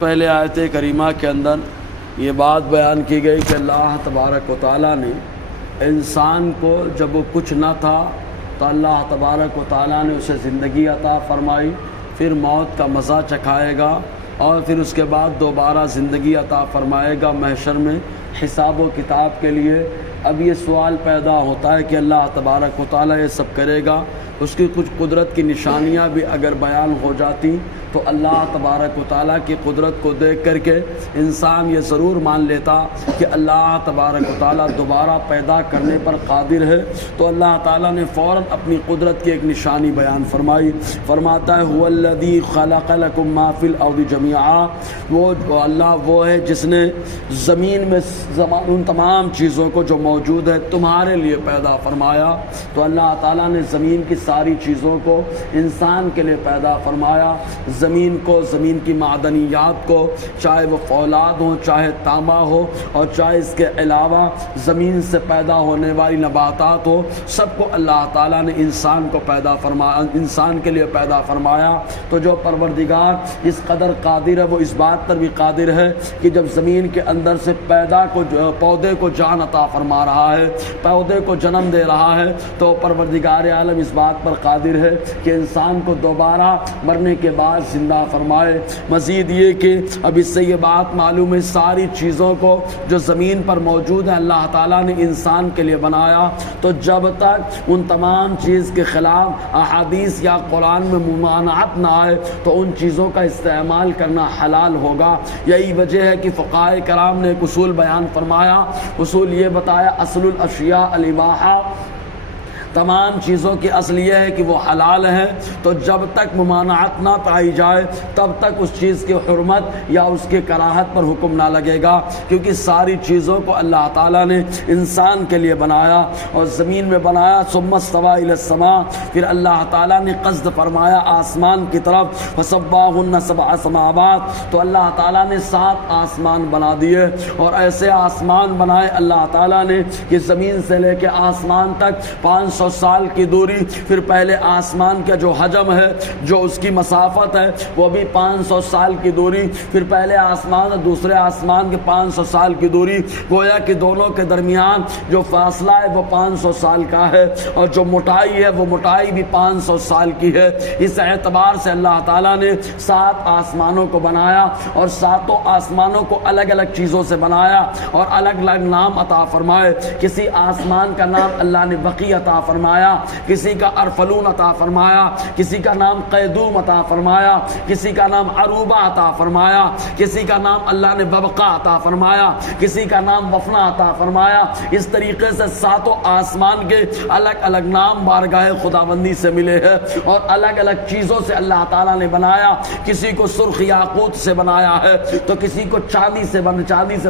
پہلے آیت کریمہ کے اندر یہ بات بیان کی گئی کہ اللہ تبارک و تعالیٰ نے انسان کو جب وہ کچھ نہ تھا تو اللہ تبارک و تعالیٰ نے اسے زندگی عطا فرمائی، پھر موت کا مزہ چکھائے گا اور پھر اس کے بعد دوبارہ زندگی عطا فرمائے گا محشر میں حساب و کتاب کے لیے۔ اب یہ سوال پیدا ہوتا ہے کہ اللہ تبارک و تعالیٰ یہ سب کرے گا، اس کی کچھ قدرت کی نشانیاں بھی اگر بیان ہو جاتی تو اللہ تبارک و تعالیٰ کی قدرت کو دیکھ کر کے انسان یہ ضرور مان لیتا کہ اللہ تبارک و تعالیٰ دوبارہ پیدا کرنے پر قادر ہے۔ تو اللہ تعالیٰ نے فوراً اپنی قدرت کی ایک نشانی بیان فرمائی، فرماتا ہے هو الذی خلق لکم ما فی الارض جمیعا، وہ اللہ وہ ہے جس نے زمین میں ان تمام چیزوں کو جو موجود ہے تمہارے لیے پیدا فرمایا۔ تو اللہ تعالیٰ نے زمین کی ساری چیزوں کو انسان کے لیے پیدا فرمایا، زمین کو، زمین کی معدنیات کو، چاہے وہ فولاد ہوں، چاہے تانبا ہو، اور چاہے اس کے علاوہ زمین سے پیدا ہونے والی نباتات ہو، سب کو اللہ تعالیٰ نے انسان کو پیدا فرمایا، انسان کے لیے پیدا فرمایا۔ تو جو پروردگار اس قدر قادر ہے وہ اس بات پر بھی قادر ہے کہ جب زمین کے اندر سے پودے کو جان عطا فرما رہا ہے، پودے کو جنم دے رہا ہے، تو پروردگار عالم اس بات پر قادر ہے کہ انسان کو دوبارہ مرنے کے بعد زندہ فرمائے۔ مزید یہ کہ اب اس سے یہ بات معلوم ہے ساری چیزوں کو جو زمین پر موجود ہیں اللہ تعالیٰ نے انسان کے لیے بنایا، تو جب تک ان تمام چیز کے خلاف احادیث یا قرآن میں ممانعت نہ آئے تو ان چیزوں کا استعمال کرنا حلال ہوگا۔ یہی وجہ ہے کہ فقہاء کرام نے ایک اصول بیان فرمایا، اصول یہ بتایا اصل الاشیاء الاباحہ، تمام چیزوں کی اصل یہ ہے کہ وہ حلال ہے، تو جب تک ممانعت نہ پائی جائے تب تک اس چیز کی حرمت یا اس کے کراہت پر حکم نہ لگے گا، کیونکہ ساری چیزوں کو اللہ تعالیٰ نے انسان کے لیے بنایا اور زمین میں بنایا۔ ثم استوى الى السماء، پھر اللہ تعالیٰ نے قصد فرمایا آسمان کی طرف، فسواہن سبع سماوات، تو اللہ تعالیٰ نے 7 آسمان بنا دیے، اور ایسے آسمان بنائے اللہ تعالیٰ نے کہ زمین سے لے کے آسمان تک 500 سال کی دوری، پھر پہلے آسمان کا جو حجم ہے، جو اس کی مسافت ہے وہ بھی 500 سال کی دوری، پھر پہلے آسمان اور دوسرے آسمان کے 500 سال کی دوری، گویا کہ دونوں کے درمیان جو فاصلہ ہے وہ 500 سال کا ہے، اور جو موٹائی ہے وہ موٹائی بھی 500 سال کی ہے۔ اس اعتبار سے اللہ تعالیٰ نے 7 آسمانوں کو بنایا، اور 7 آسمانوں کو الگ الگ چیزوں سے بنایا اور الگ الگ نام عطا فرمائے۔ کسی آسمان کا نام اللہ نے بقی عطا فرمایا، کسی کا ارفلون عطا فرمایا، کسی کا نام قیدوم عطا فرمایا، کسی کا نام عروبہ عطا فرمایا، کسی کا نام اللہ نے ببقا عطا فرمایا، کسی کا نام وفنا عطا فرمایا۔ اس طریقے سے 7 آسمان کے الگ الگ نام بارگاہ خداوندی سے ملے ہیں، اور الگ الگ چیزوں سے اللہ تعالیٰ نے بنایا۔ کسی کو سرخ یاقوت سے بنایا ہے، تو کسی کو چاندی سے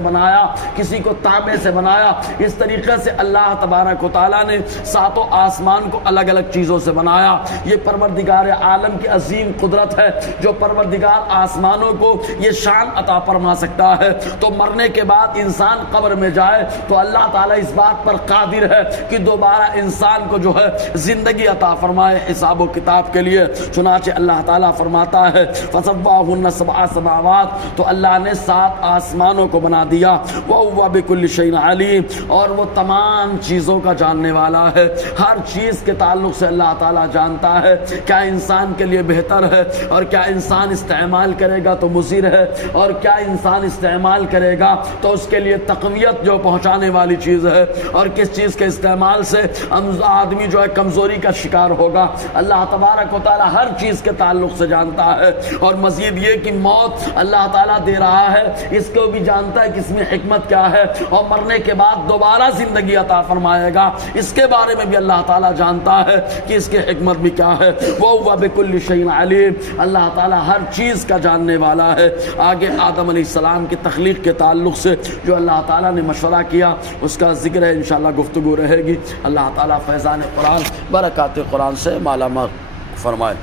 بنایا، کسی کو تانبے سے بنایا۔ اس طریقے سے اللہ تبارک و تعالیٰ نے 7 آسمان کو الگ الگ چیزوں سے بنایا۔ یہ پروردگار عالم کی عظیم قدرت ہے، جو پروردگار آسمانوں کو یہ شان عطا فرما سکتا ہے، تو مرنے کے بعد انسان قبر میں جائے تو اللہ تعالیٰ اس بات پر قادر ہے کہ دوبارہ انسان کو جو ہے زندگی عطا فرمائے حساب و کتاب کے لیے۔ چنانچہ اللہ تعالیٰ فرماتا ہے فسواہن سبع سماوات، تو اللہ نے 7 آسمانوں کو بنا دیا، وَهُوَ بِكُلِّ شَيْءٍ عَلِيمٌ، اور وہ تمام چیزوں کا جاننے والا ہے۔ ہر چیز کے تعلق سے اللہ تعالیٰ جانتا ہے کیا انسان کے لیے بہتر ہے، اور کیا انسان استعمال کرے گا تو مضر ہے، اور کیا انسان استعمال کرے گا تو اس کے لیے تقویت جو پہنچانے والی چیز ہے، اور کس چیز کے استعمال سے آدمی جو ہے کمزوری کا شکار ہوگا۔ اللہ تبارک و تعالیٰ ہر چیز کے تعلق سے جانتا ہے، اور مزید یہ کہ موت اللہ تعالیٰ دے رہا ہے اس کو بھی جانتا ہے کہ اس میں حکمت کیا ہے، اور مرنے کے بعد دوبارہ زندگی عطا فرمائے گا اس کے بارے میں بھی اللہ تعالیٰ جانتا ہے کہ اس کی حکمت بھی کیا ہے۔ وَهُوَ بِكُلِّ شَيْءٍ عَلِيمٌ، اللہ تعالیٰ ہر چیز کا جاننے والا ہے۔ آگے آدم علیہ السلام کی تخلیق کے تعلق سے جو اللہ تعالیٰ نے مشورہ کیا اس کا ذکر ہے، انشاءاللہ گفتگو رہے گی۔ اللہ تعالیٰ فیضان قرآن برکات قرآن سے مالا مال فرمائے۔